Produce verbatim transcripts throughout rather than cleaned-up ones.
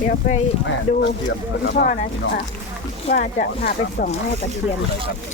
ดี๋ยวไปดูคุณพ่อนะคะว่าจะพาไปส่องแม่ตะเคียน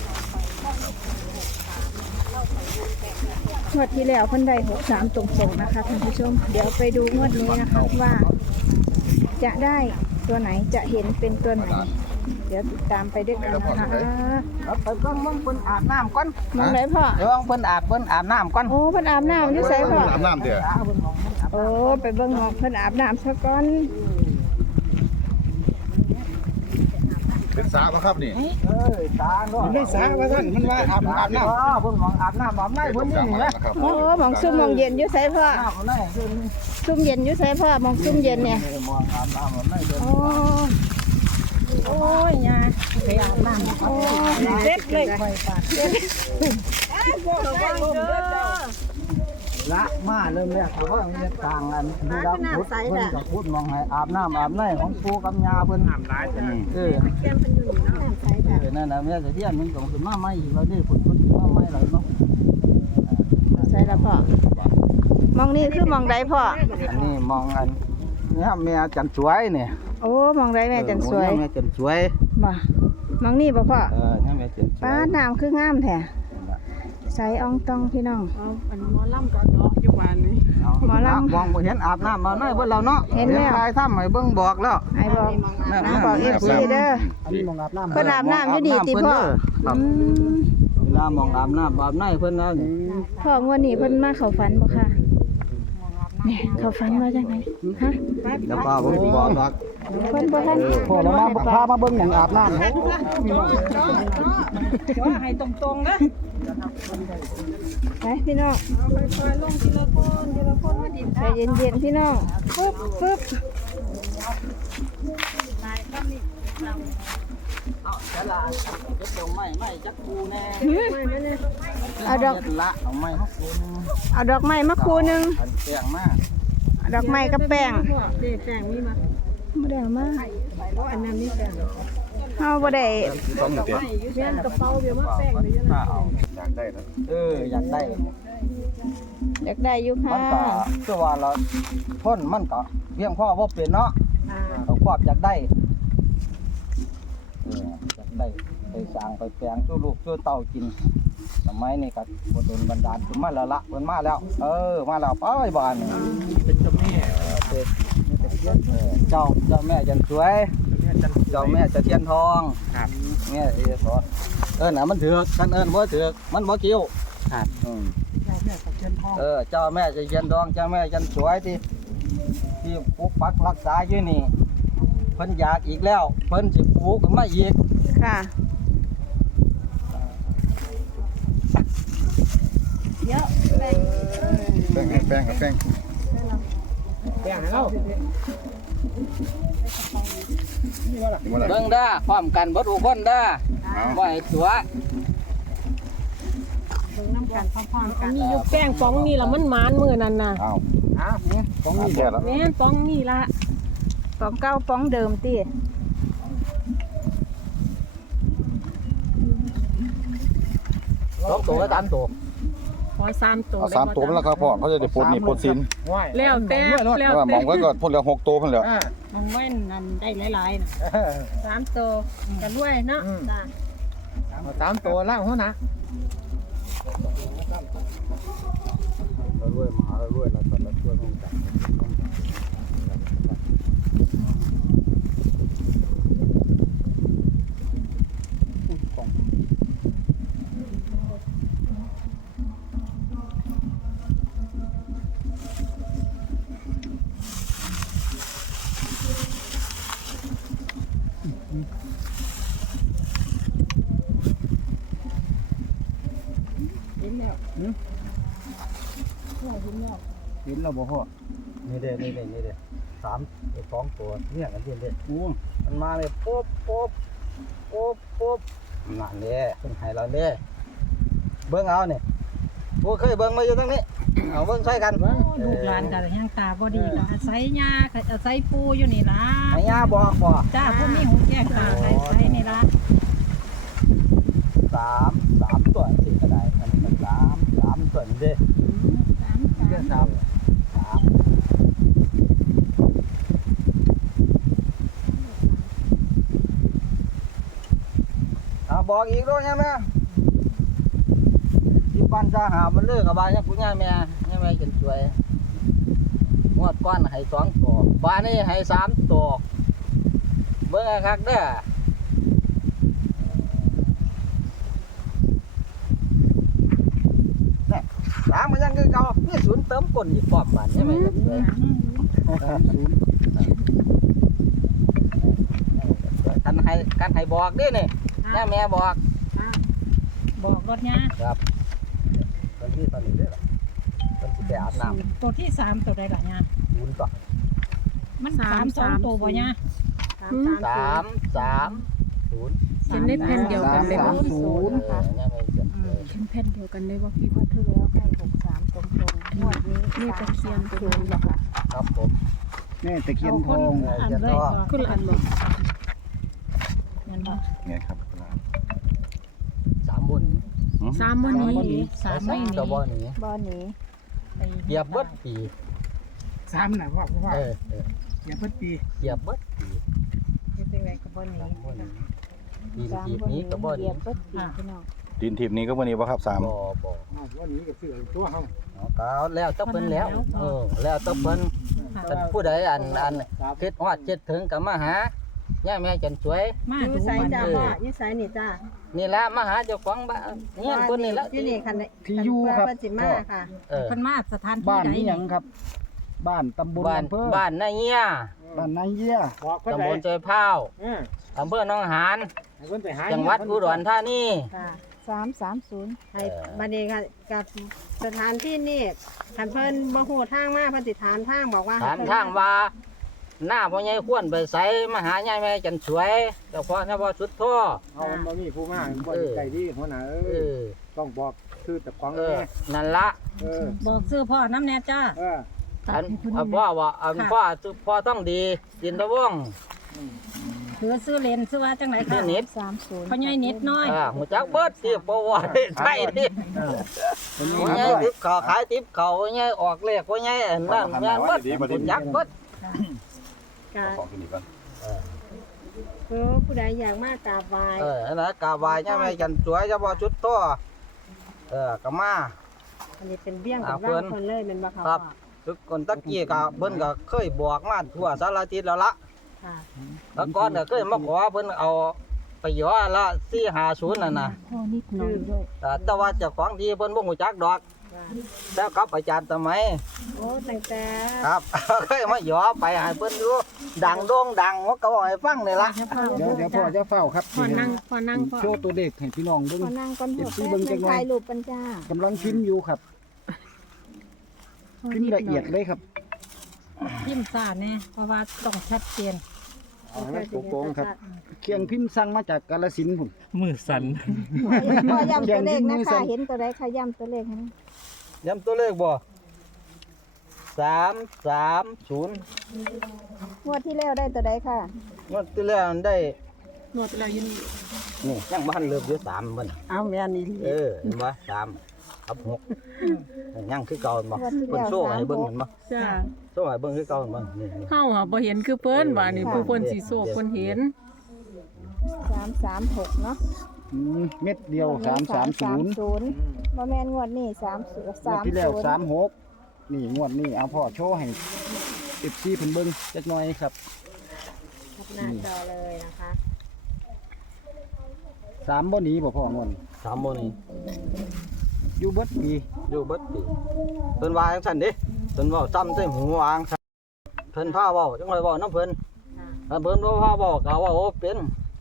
งวดที่แล้วเพิ่นได้หกสามตรงๆนะคะท่านผู้ชมเดี๋ยวไปดูงวดนี้นะคะว่าจะได้ตัวไหนจะเห็นเป็นตัวไหนเดี๋ยวติดตามไปด้วยกันนะคะไปเบิ่งมึงเพิ่นอาบน้ำก่อนมองไหนพ่อเดี๋ยวเพิ่นอาบเพิ่นอาบน้ำก่อนโอ้เพิ่นอาบน้ำอยู่ไสพ่ออาบน้ำเดี๋ยวโอ้ไปเบิ่งหอกเพิ่นอาบน้ำซะก่อนเป็นสาปะครับนี่เอ้ยสาเนาะได้สาว่าท่านมันว่าอาบอาบน้ำเพิ่นมองอาบน้ำอาบน้ำเพิ่นนี่แหละโอ้มองซุ่มมองเย็นอยู่ไสพ่อซุ่มเย็นอยู่ไสพ่อมองซุ่มเย็นเนี่ยมองอาบน้ำอาบน้ำโอ้โอ้ยยาไปอาบน้ำโอ้เจ็บเลยละมาเริ่มแรกเพราะว่าเรื่องต่างกันดูดาวพุทธเพิ่นกับพุทธมองให้อาบน้ำอาบน้ำของปู่กับย่าเพิ่นอาบน้ำเออเออนั่นน่ะแม่จะเที่ยนมันก็ขึ้นมาใหม่อีกแล้วนี่ฝนฝนมาใหม่แล้วเนาะใช่แล้วพ่อมองนี่คือมองใดพ่ออันนี้มองอันเนี่ยแม่จันสวยเนี่ยโอ้มองใดแม่จันสวยแม่จันสวยบ่มองนี่บ่พ่อเออเนี่ยแม่จันสวยป้าน้ำคืองามแท้ใส่อองตองพี่น้องเอาอันหมอลำก็เนาะอยู่บ้านนี้หมอลำมองบ่เห็นอาบน้ำมาหน่อยเบิ่งเราเนาะเห็นแล้วใครทำให้เบิ่งบอกแล้วให้บอกน้ำบอกเอฟซีเด้ออันนี้มองอาบน้ำเพิ่นอาบน้ำอยู่ดีติพ่อเวลามองอาบน้ำอาบน้ำเพิ่นแล้วพ่องวดนี้เพิ่นมาเข้าฝันบ่ค่ะเนี่ยเข้าฝันมาจังไดฮะเดี๋ยวป้าผมบอกดอกเพิ่นบ่ทันพ่อแล้วมาพามาเบิ่งหนังอาบน้ำว่าให้ตรงๆนะไปพี่น้องค่อยๆลงทีละคนทีละคนมาดินใจเย็นๆพี่น้องปึ๊บปึ๊บเอาแต่ละเก็บดอกไม้ไม้จักคูแน่เอาดอกละเอาไม้มาคูนึงเอาดอกไม้มาคูนึงอันแป้งมาดอกไม้กับแป้งเด็แป้งมีมาบ่ได้มาเพราะอันนั้นมีแป้งเฮาบ่ได้ต้องเตียนเรียนกระเป๋าเดี๋ยวมาแป้งเดี๋ยวนะอยากได้นะเอออยากได้อยากได้อยู่ค่ะมันก็คือว่าเราพ่นมันก็เพียงพอบ่เป็นเนาะเขาควบอยากได้เอออยากได้ไปสร้างไปแปลงชู้ลูกชู้เต้ากินสมัยนี้ก็บ่โดนบันดาลขึ้นมาแล้วละเพิ่นมาแล้วเออมาแล้วไปบ้านนี่เป็นเจ้าแม่เป็นเจ้าเจ้าแม่จันสวยเจ้าแม่จะเทียนทองครับแม่เอสอนเออน่ะมันถือกกันเอิ้นบ่ถือกมันบ่เกี่ยวครับอืมเออเจ้าแม่จะเทียนทองเจ้าแม่จันสวยที่ที่ปกปักรักษาอยู่นี่เพิ่นอยากอีกแล้วเพิ่นสิปลูกขึ้นมาอีกค่ะเยอะแป้งแป้งแป้งกับแป้งแป้งให้เราเบิ่งเด้อพร้อมกันบ่ทุกคนเด้อบ่ให้ตัวเบิ่งน้ำกันพร้อมๆกันมีอยู่แป้งฟองนี่ล่ะมันหมานมื้อนั้นน่ะอ้าวอ้าวฟองนี่แล้วแม่นฟองนี่ล่ะฟองเก่าฟองเดิมติสองตัวสามตัวขอสามตัวสามตัวแล้วครับพ่อเขาจะได้ปลดหนี้ปลดสินแล้วแต่แล้วแต่มองไว้ก่อนพ่นแล้วหกตัวพ่นแล้วมองไว้นั่นได้หลายๆน่ะสามตัวกันด้วยเนาะจ้ะสามตัวแล้วหัวนะเรารวยมาเรารวยเราตอนเราช่วยห้องจัดกินแล้วบ่พ่อนี่เด้นี่เด้นี่เด้สามสองตัวเนี่ยกันเด้เด้อู้มันมาเลยปุ๊บปุ๊บปุ๊บปุ๊บนั่นเด้เป็นไห้เราเด้เบิ่งเอาเนี่ยผู้เคยเบิ่งมาอยู่ตรงนี้เอาเบิ่งใส่กันลูกหลานกันแห้งตาบ่ดีก็อาศัยยาก็อาศัยปูอยู่นี่ล่ะให้ยาบอกบ่จ้าผู้มีหูแก้ตาใช้ใช้นี่ล่ะสามสามตัวสิก็ได้อันนี้สามสามตัวนี่เด้สามสามสามสามบอกอีกด้วยใช่ไหมที่ปั้นจะหามันเลิกกับบายเนี่ยคุณย่าแม่ย่าแม่กินสวยงวดก้อนให้สองตัวบ้านนี้ให้สามตัวเบิ่งคักเด้อเนี่ยสามมันยังคือเก่านี่ศูนย์เติมก้นอีกปอบบ้านใช่ไหมกินสวยสามศูนย์กันให้กันให้บอกดินี่ย่าแม่บอกบอกรถเนี่ยครับตอนนี้ตอนนี้เด้อตอนที่ไปอาบน้ำตัวที่สามตัวใดล่ะเนี่ยศูนย์ก่อนมันสามสองตัวบ่เนี่ยสามสามศูนย์เขียนได้แผ่นเดียวกันเลยสามบ่ศูนย์เออเนี่ยไม่เจ็บเลยเขียนแผ่นเดียวกันเลยบ่พี่งวดที่แล้วให้หกสามตรงๆงวดนี้นี่ตะเคียนศูนย์บอกค่ะครับผมแม่ตะเคียนทองอันเลยคนละอันบ่เงินบ่ไงครับสามบนสามมื้อนี้สามไม่หนีตัวบ่หนีบ่หนีเกียบเบิดปีสามน่ะว่าว่าเออเอออย่าเพิ่งปีเกียบเบิดปีเป็นไรก็บ่หนีสามบนปีสามทีบนนี้นี้ก็บ่หเหนียียบเบิดปีพี่น้องดินทิพย์นี้ก็วันนี้ป่ะครับสามบ่บ่อ้าววันนี้ก็คือตัวเขาเอาก็แล้วแต้องเพิ่นแล้วเออแล้วแต้องเพิ่นแต่ผู้ใดอันอันคิดฮอดคิดถึงก็มาหาย่าแม่จันสวยมาอดูยู่ไสมันจ้าพ่ออยู่ไสนี่จ้านี่ละมาหาเจ้าของบ้านเงี้ยคนนี่ละอยู่นี่คันที่อยู่ครับคันเพิ่นสิมาค่ะเออเพิ่นมาสถานที่บ้านใดนี้ยังครับ บ้านตำบลบ้านอำเภอบ้านนาเงี้ยบ้านนายเยี่ยบอกเพิ่นตำไปบลใจพร้าวเอออำเภอหนองหานให้เพิ่นไปหาจังหวัดอุดรธานีค่ะสามสามศูนย์ให้บัดนี้ค่ะกับสถานที่นี่คันเพิ่นบ่ฮู้ทางมาเพิ่นสิถามทางบอกว่าถามทางว่าหน้าพ่อใหญ่ควรไปใส่มาหายายแม่จันสวยเจ้าพ่อเจ้าพ่อสุดทั่วเอามันบ่มีผู้มาบ่ดีใจดีหัวหน้าเอเอออต้องบอกคือแต่ของเอแม่อนั่นละเออบอกซื้อพ่อน้ำแน่จ้าเอออันอันพ่อว่าอันพ่อพ่อต้องดีดินตะว่องคือซื้อเลนซื้อว่าจังไหนนี่ค่ะเน็ตสามศูนย์พ่อใหญ่เน็ตน้อยอ่าหูจักเบิดที่ประวัติใช่ดิพ่อใหญ่ติบเขาขายติบเขาพ่อใหญ่ออกเลขพ่อใหญ่อันนั้นงานเบิดหูจักเบิดก็ขอขึ้นอีกก่อนคือผู้ใดอยากมากราบไหว้เออนั่นนะกราบไหว้ยายแม่จันสวยเจ้าพ่อสุดทั่วเออก็มาอันนี้เป็นเบี้ยงกับอ่าเพิ่ร่าน งคนเลยเป็นบ่คะครับพ่อทุกคนตะกี้ก็เพิ่นก็เคยบอกมาทั่วสารทิศแล้วละค่ะแล้วก่อนก็เคยมาขอเพิ่นเอาไปหยอละสี่ห้าศูนย์นั่นน่ะพ่อนิดหน่อยด้วยแต่แต่ว่าเจ้าของที่เพิ่นบ่ฮู้จักดอกค่ะแล้วกับอาจารย์สมัยโอ้ตั้งแต่ครับ เคยมาหยอไปให้เพิ่นอยู่ดังโด่งดังเขาก็บอกให้ฟังนี่ล่ะเดี๋ยวเดี๋ยวพ่อจะเฝ้าครับพอนั่งพอนั่งพอโชว์ตัวเด็กให้พี่น้องเบิ่งพอนั่งก่อนพอเดี๋ยวแป๊บเบิ่งจันึกงหน่อยถ่ายรูปกันจ้ากำลังพิมพ์อยู่ครับพิมพ์ละเอียดเลยครับพิมพ์ซ่าแน่เพราะว่าต้องชัดเจนเอาให้โกงๆครับ เคียงพิมพ์สั่งมาจากกาฬสินธุ์พุ่นมือสั่นพ่อย้ำตัวเลขนะแข่งที่มือสั่คะนเห็นตัวใดคะย้ำตัวเลขให้นะย้ำตัวเลขบ่สามสามศูนย์งวดที่แล้วได้ตัวใดค่ะงวดที่แล้วมันได้นวดแล้วอยู่นี่นี่ยังบ่ทันเลิกอยู่สามเบิ่นเอาแม่นี่เออเห็นบ่สามครับหกยังคือเก่าเห็นบ่งวดที่เพิ่นแล้วโซ่ให้สามเบิ่งหกเห็นบ่จ้าโซ่ให้เบิ่งคือเก่าเห็นบ่นี่นี่เฮาอ่ะบ่เห็นคือเพิ่นว่านี่ผู้เพิ่นสิโซกเพิ่นเห็นสามสามหกเนาะอืมเม็ดเดียวสามสามศูนย์ศูนย์บ่แม่นงวดนี้สามศูนย์งวสาดมที่แล้วศูนย์สามหกนี่งวดนี้เอาพ่อโชว์ให้เอฟซีเพิ่นเบิ่งจักหน่อยครับหน้าจอเลยนะคะสามบ่หนีบ่พ่องวดนี้สามบ่นี่อยู่เบิดปีอยู่เบิดปีเพิ่นว่าจังซั่นเด้เพิ่นเว้าซ้ำใส่หูวางซั่นเพิ่นพาเว้าจังได๋เว้านำเพิ่นถ้าเพิ่นบ่พาเว้าก็เว้าบ่เป็น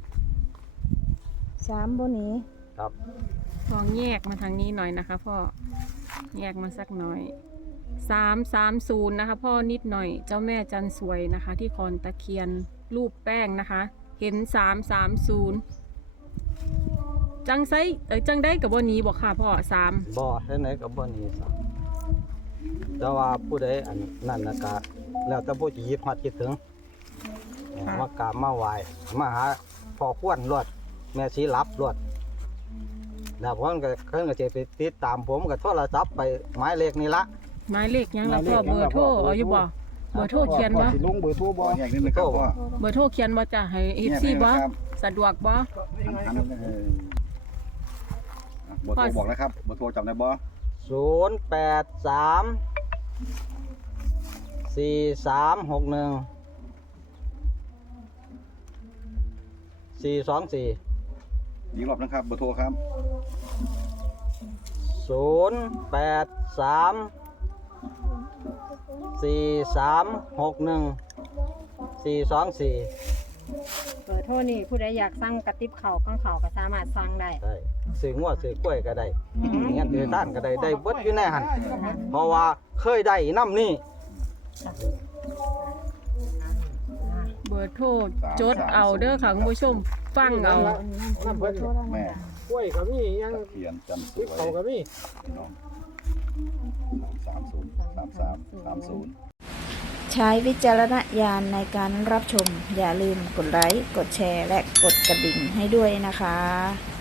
สามบ่หนีครับลองแยกมาทางนี้หน่อยนะคะพ่อแยกมาสักหน่อยสามสามศูนย์นะคะพ่อนิดหน่อยเจ้าแม่จันสวยนะคะ ที่คอนตะเคียนรูปแป้งนะคะ เห็นสามสามศูนย์จังไซเอ้ยจังได้กับวันนี้บอกค่ะพ่อสามบ่เฮ็ดไหนก็บ่หนีซ้ำแต่ว่าผู้ใดอันนั้นน่ะก็แล้วแต่ผู้สิหยิบฮอดคิดถึงมากราบมาไหว้มาหาพ่อควรรวดแม่ชีรับรวดแล้วผมก็เพิ่นก็สิไปติดตามผมก็โทรศัพท์ไปหมายเลขนี่ละหมายเลขยังละพ่อเบอร์โทรเอาอยู่บ่เบอร์โทรเขียนบ่พ่อสิลงเบอร์โทรบ่โทรบ่เบอร์โทรเขียนบ่จ้ะให้เอฟซีบ่สะดวกบ่หันหันเอออ่ะเบอร์โทรบอกนะครับเบอร์โทรจำได้บ่ศูนย์แปดสามสี่สามหกหนึ่งสี่สองสี่อีกรอบนะครับเบอร์โทรครับศูนย์แปดสามสี่สามหกหนึ่งสี่สองสี่เบอร์โทรนี่ผู้ใดอยากสั่งกระติบเขาข้างเขาก็สามารถสั่งได้ได้ซื้องัวซื้อกล้วยก็ได้เงี้ยถือต้านก็ได้ได้เบิดอยู่ในหันเพราะว่าเคยได้น้ำนี่เบอร์โทรจดเอาเด้อค่ะคุณผู้ชมฟังเอาน้ำเพิ่นแม่กล้วยก็มียังตะเคียนจันทร์สพริกวยเขาก็มีพี่น้องสามศูนย์สามสามสามศูนย์ใช้วิจารณญาณในการรับชม อย่าลืมกดไลค์ กดแชร์ และกดกระดิ่งให้ด้วยนะคะ